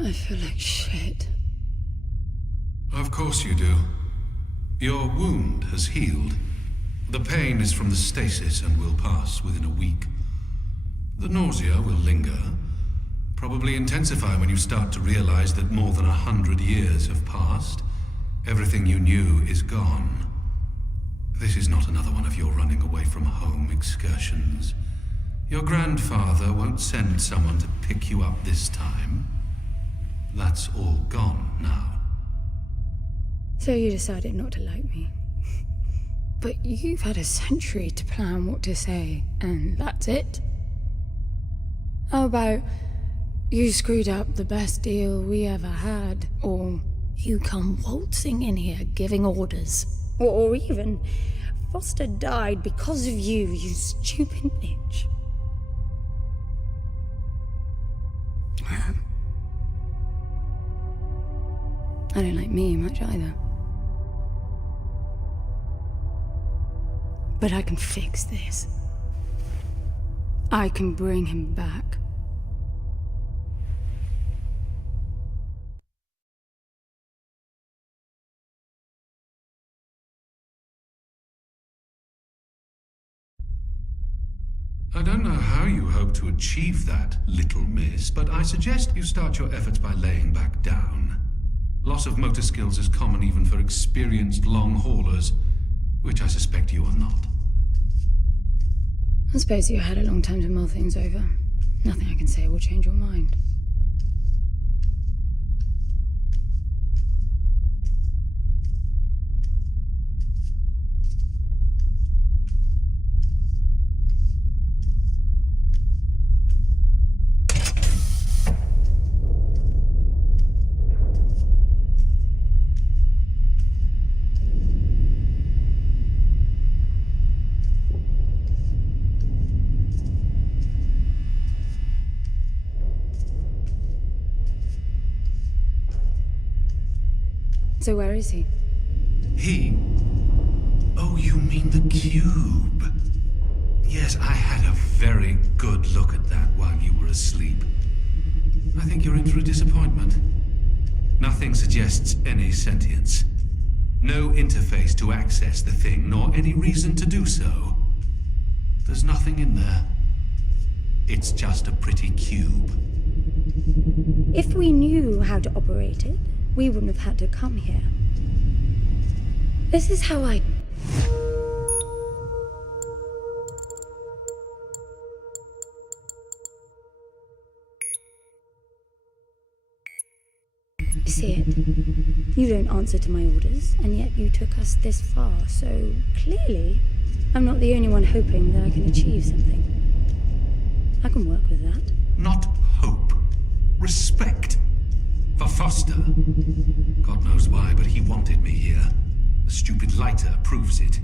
I feel like shit. Of course you do. Your wound has healed. The pain is from the stasis and will pass within a week. The nausea will linger, probably intensify when you start to realize that more than 100 years have passed. Everything you knew is gone. This is not another one of your running away from home excursions. Your grandfather won't send someone to pick you up this time. That's all gone now. So you decided not to like me. But you've had a century to plan what to say, and that's it? How about you screwed up the best deal we ever had, or you come waltzing in here giving orders, or even Foster died because of you, you stupid bitch. I don't like me much either. But I can fix this. I can bring him back. I don't know how you hope to achieve that, little miss, but I suggest you start your efforts by laying back down. Loss of motor skills is common even for experienced long haulers, which I suspect you are not. I suppose you had a long time to mull things over. Nothing I can say will change your mind. So where is he? He? Oh, you mean the cube? Yes, I had a very good look at that while you were asleep. I think you're in for a disappointment. Nothing suggests any sentience. No interface to access the thing, nor any reason to do so. There's nothing in there. It's just a pretty cube. If we knew how to operate it, we wouldn't have had to come here. This is how I... You see it? You don't answer to my orders, and yet you took us this far, so clearly I'm not the only one hoping that I can achieve something. I can work with that. Not hope. Respect. For Foster. God knows why, but he wanted me here. The stupid lighter proves it.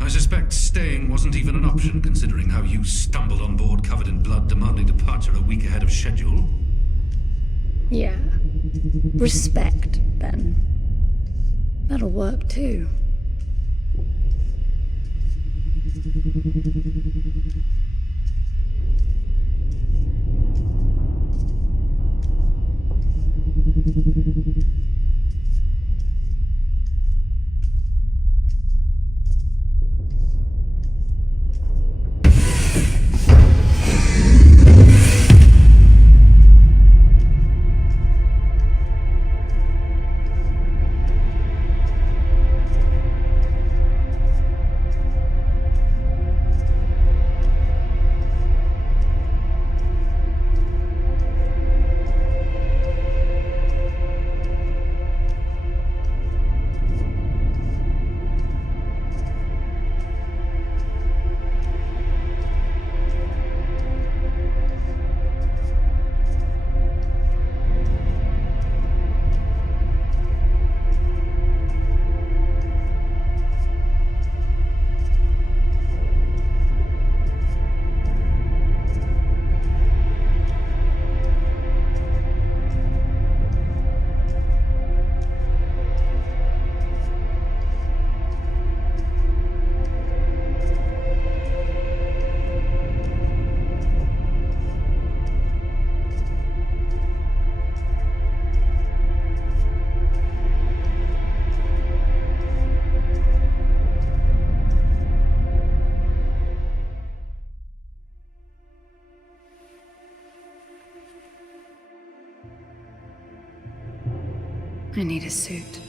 I suspect staying wasn't even an option, considering how you stumbled on board covered in blood, demanding departure a week ahead of schedule. Yeah. Respect, then. That'll work, too. I need a suit.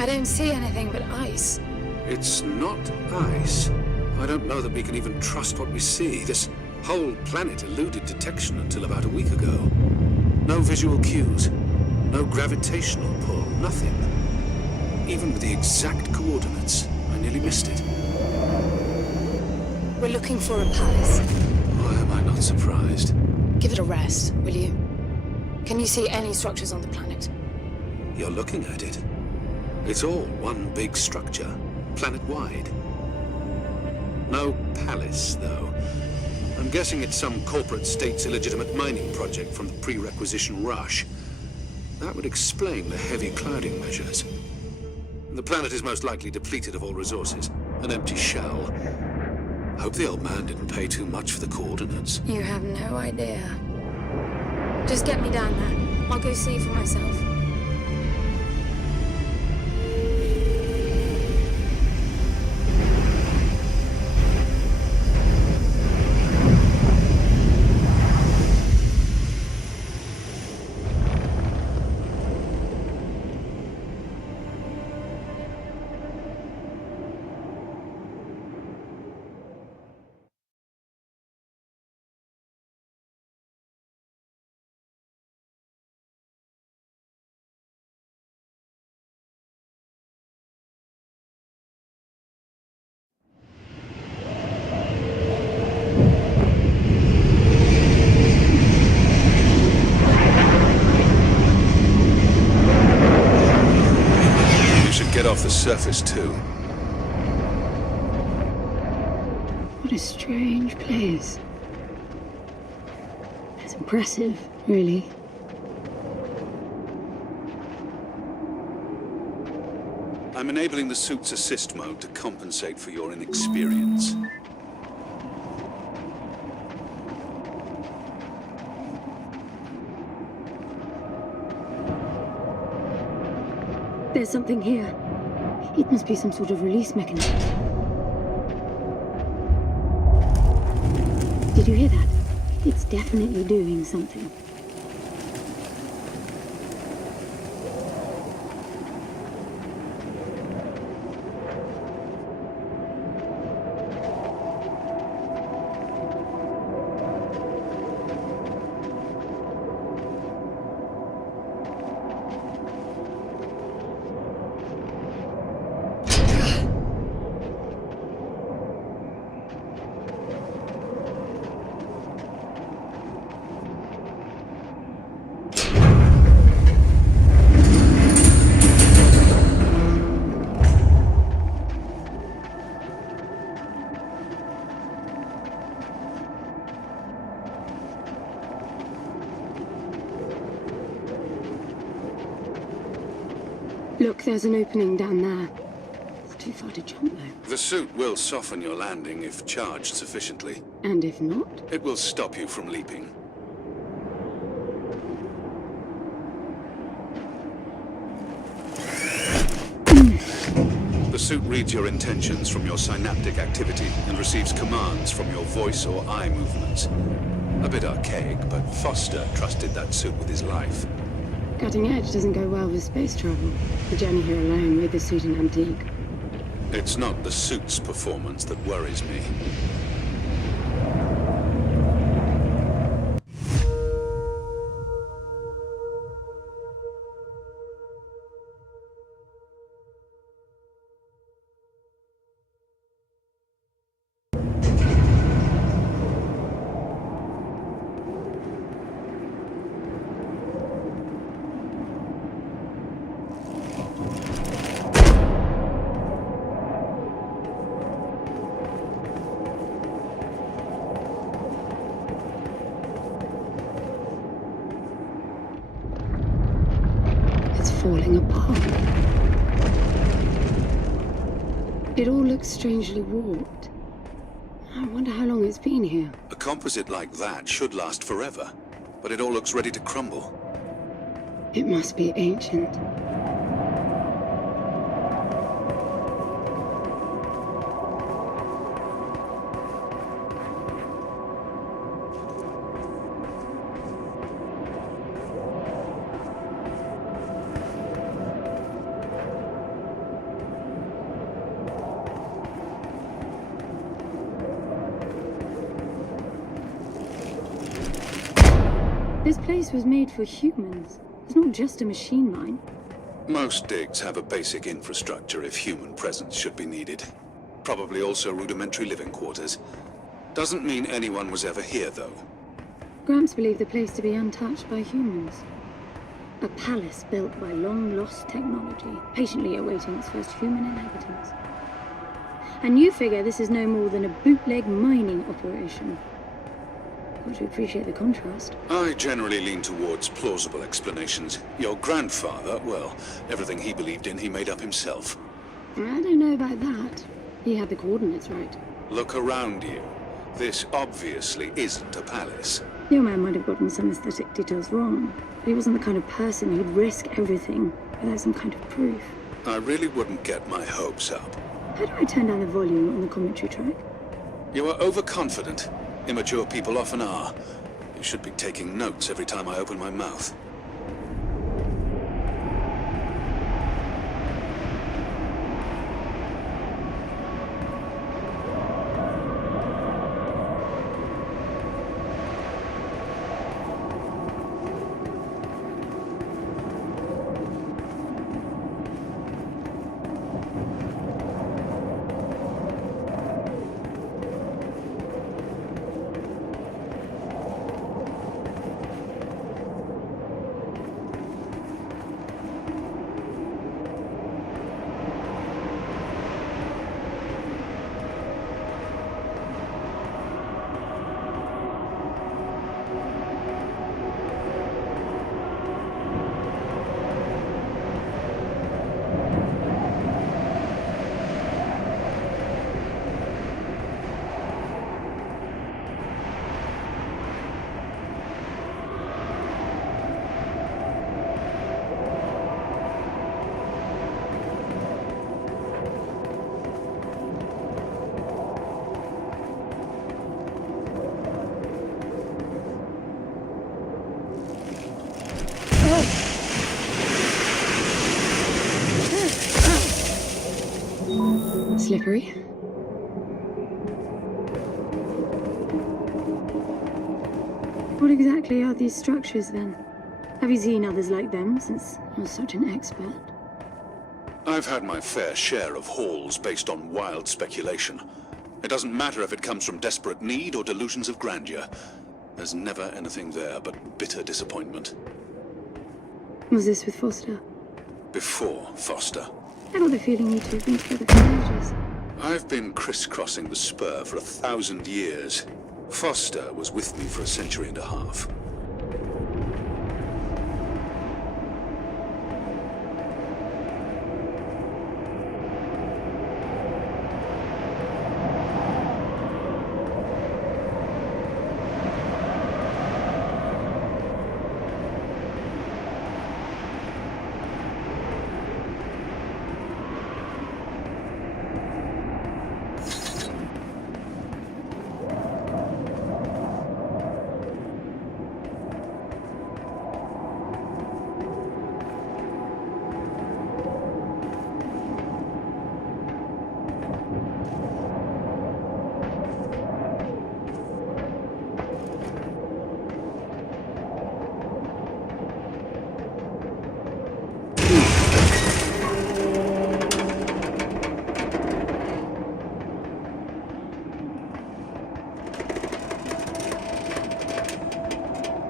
I don't see anything but ice. It's not ice. I don't know that we can even trust what we see. This whole planet eluded detection until about a week ago. No visual cues, no gravitational pull, nothing. Even with the exact coordinates, I nearly missed it. We're looking for a palace. Why am I not surprised? Give it a rest, will you? Can you see any structures on the planet? You're looking at it. It's all one big structure, planet-wide. No palace, though. I'm guessing it's some corporate state's illegitimate mining project from the pre-requisition rush. That would explain the heavy clouding measures. The planet is most likely depleted of all resources. An empty shell. Hope the old man didn't pay too much for the coordinates. You have no idea. Just get me down there. I'll go see for myself. Get off the surface, too. What a strange place. It's impressive, really. I'm enabling the suit's assist mode to compensate for your inexperience. There's something here. It must be some sort of release mechanism. Did you hear that? It's definitely doing something. Look, there's an opening down there. It's too far to jump, though. The suit will soften your landing if charged sufficiently. And if not? It will stop you from leaping. The suit reads your intentions from your synaptic activity and receives commands from your voice or eye movements. A bit archaic, but Foster trusted that suit with his life. Cutting edge doesn't go well with space travel. The journey here alone made the suit an antique. It's not the suit's performance that worries me. Falling apart. It all looks strangely warped. I wonder how long it's been here. A composite like that should last forever, but it all looks ready to crumble. It must be ancient. This place was made for humans. It's not just a machine mine. Most digs have a basic infrastructure if human presence should be needed. Probably also rudimentary living quarters. Doesn't mean anyone was ever here, though. Gramps believed the place to be untouched by humans. A palace built by long-lost technology, patiently awaiting its first human inhabitants. And you figure this is no more than a bootleg mining operation. Got to appreciate the contrast. I generally lean towards plausible explanations. Your grandfather, well, everything he believed in he made up himself. I don't know about that. He had the coordinates right. Look around you. This obviously isn't a palace. Your man might have gotten some aesthetic details wrong, but he wasn't the kind of person who'd risk everything without some kind of proof. I really wouldn't get my hopes up. How do I turn down the volume on the commentary track? You are overconfident. Immature people often are. You should be taking notes every time I open my mouth. Slippery. What exactly are these structures, then? Have you seen others like them, since you're such an expert? I've had my fair share of hauls based on wild speculation. It doesn't matter if it comes from desperate need or delusions of grandeur. There's never anything there but bitter disappointment. Was this with Foster? Before Foster. I got the feeling you two have been together for ages. I've been crisscrossing the spur for 1,000 years. Foster was with me for a century and a half.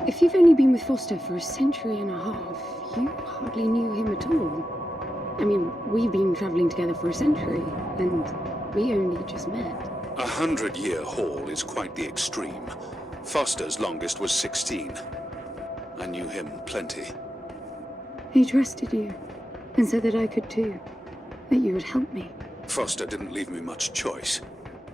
If you've only been with Foster for a century and a half, you hardly knew him at all. I mean, we've been traveling together for a century, and we only just met. 100-year haul is quite the extreme. Foster's longest was 16. I knew him plenty. He trusted you, and said that I could too. That you would help me. Foster didn't leave me much choice.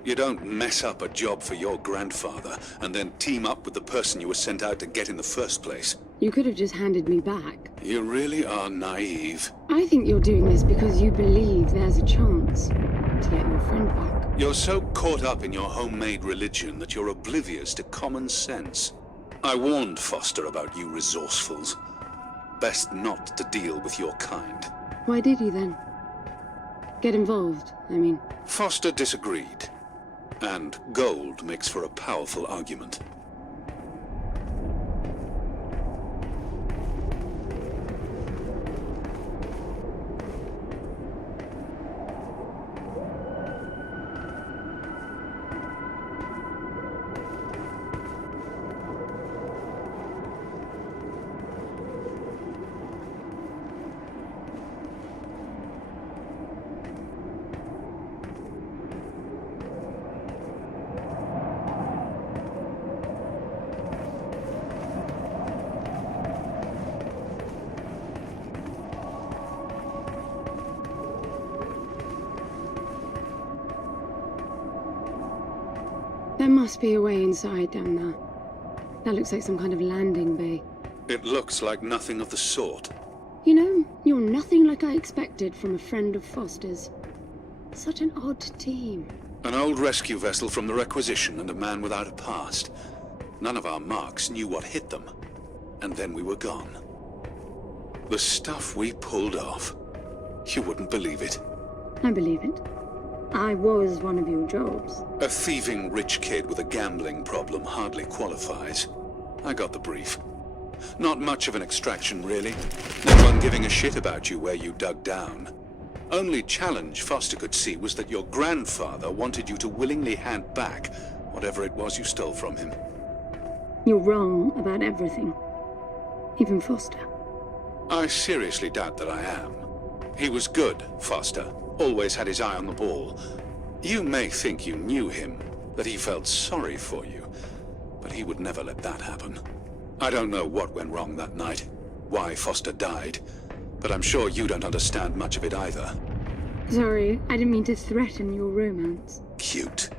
You don't mess up a job for your grandfather and then team up with the person you were sent out to get in the first place. You could have just handed me back. You really are naive. I think you're doing this because you believe there's a chance to get your friend back. You're so caught up in your homemade religion that you're oblivious to common sense. I warned Foster about you resourcefuls. Best not to deal with your kind. Why did you then? Get involved, I mean. Foster disagreed. And gold makes for a powerful argument. There must be a way inside down there. That looks like some kind of landing bay. It looks like nothing of the sort. You know, you're nothing like I expected from a friend of Foster's. Such an odd team. An old rescue vessel from the Requisition and a man without a past. None of our marks knew what hit them. And then we were gone. The stuff we pulled off. You wouldn't believe it. I believe it. I was one of your jobs. A thieving rich kid with a gambling problem hardly qualifies. I got the brief. Not much of an extraction, really. No one giving a shit about you where you dug down. Only challenge Foster could see was that your grandfather wanted you to willingly hand back whatever it was you stole from him. You're wrong about everything. Even Foster. I seriously doubt that I am. He was good, Foster. Always had his eye on the ball. You may think you knew him, that he felt sorry for you, but he would never let that happen. I don't know what went wrong that night, why Foster died, but I'm sure you don't understand much of it either. Sorry, I didn't mean to threaten your romance. Cute.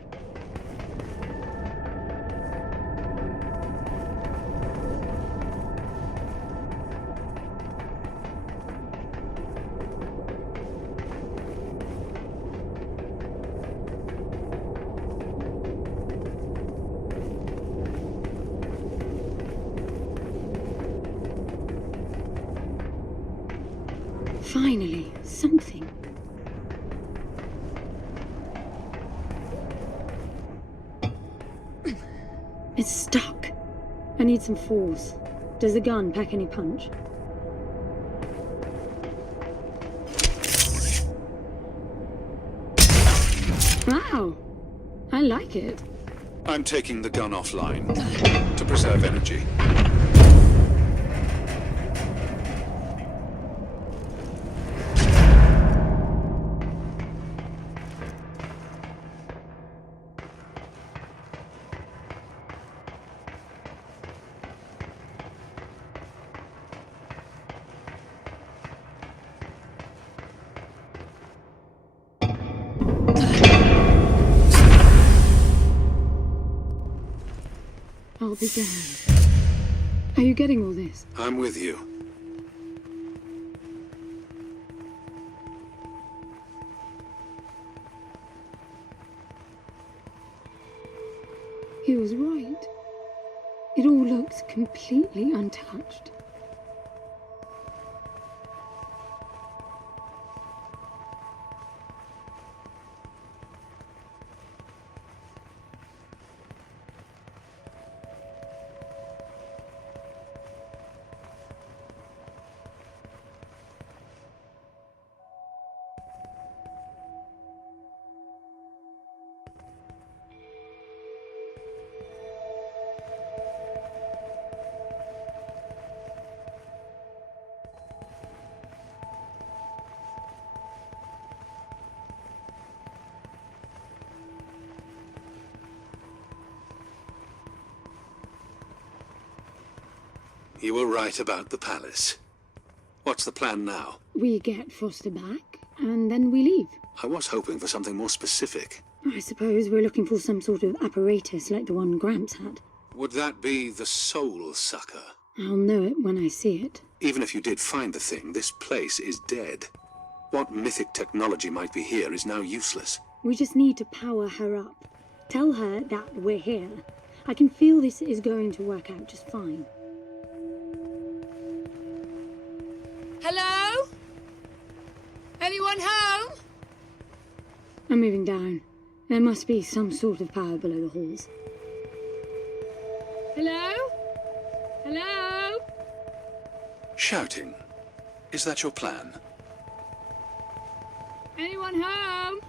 Finally, something. It's stuck. I need some force. Does the gun pack any punch? Wow, I like it. I'm taking the gun offline to preserve energy. I'll be damned. Are you getting all this? I'm with you. He was right. It all looks completely untouched. You were right about the palace. What's the plan now? We get Foster back, and then we leave. I was hoping for something more specific. I suppose we're looking for some sort of apparatus like the one Gramps had. Would that be the Soul Sucker? I'll know it when I see it. Even if you did find the thing, this place is dead. What mythic technology might be here is now useless. We just need to power her up. Tell her that we're here. I can feel this is going to work out just fine. Hello? Anyone home? I'm moving down. There must be some sort of power below the halls. Hello? Hello? Shouting. Is that your plan? Anyone home?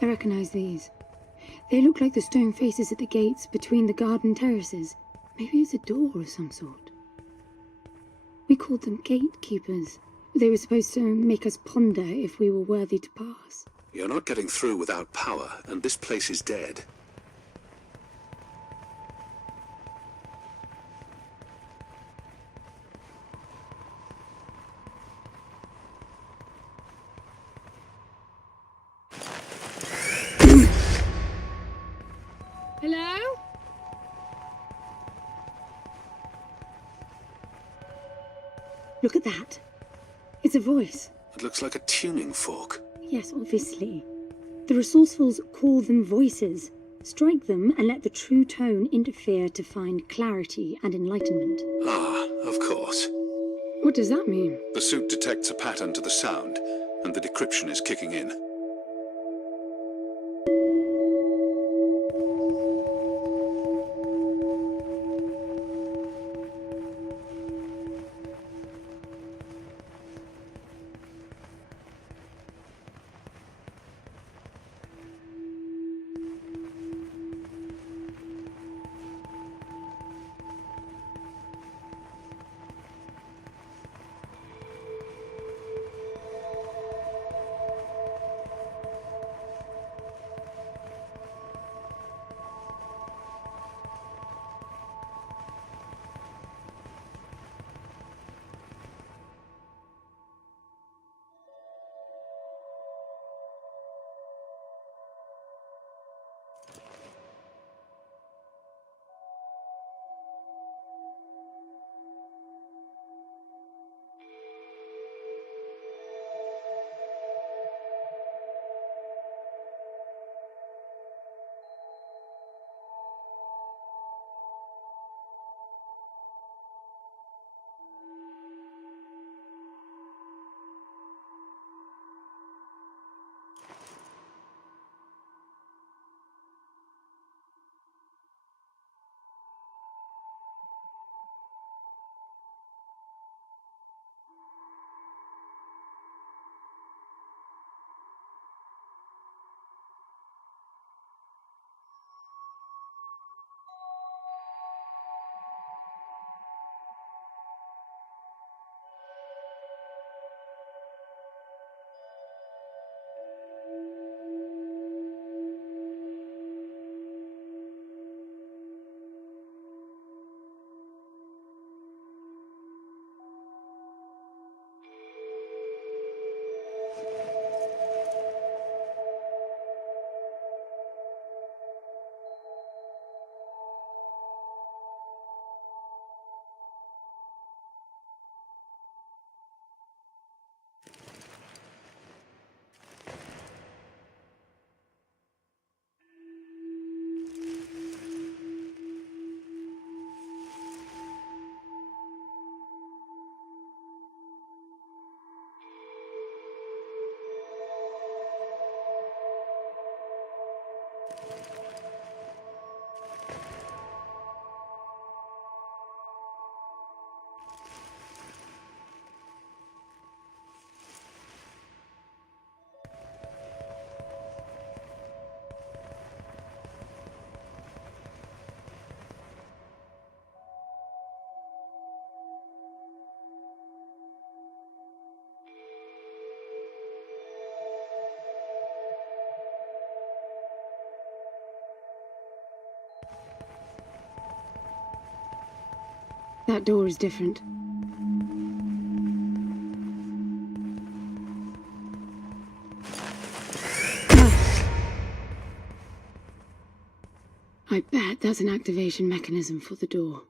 I recognize these. They look like the stone faces at the gates between the garden terraces. Maybe it's a door of some sort. We called them gatekeepers. They were supposed to make us ponder if we were worthy to pass. You're not getting through without power, and this place is dead. Hello? Look at that. It's a voice. It looks like a tuning fork. Yes, obviously. The resourcefuls call them voices. Strike them and let the true tone interfere to find clarity and enlightenment. Ah, of course. What does that mean? The suit detects a pattern to the sound, and the decryption is kicking in. That door is different. I bet that's an activation mechanism for the door.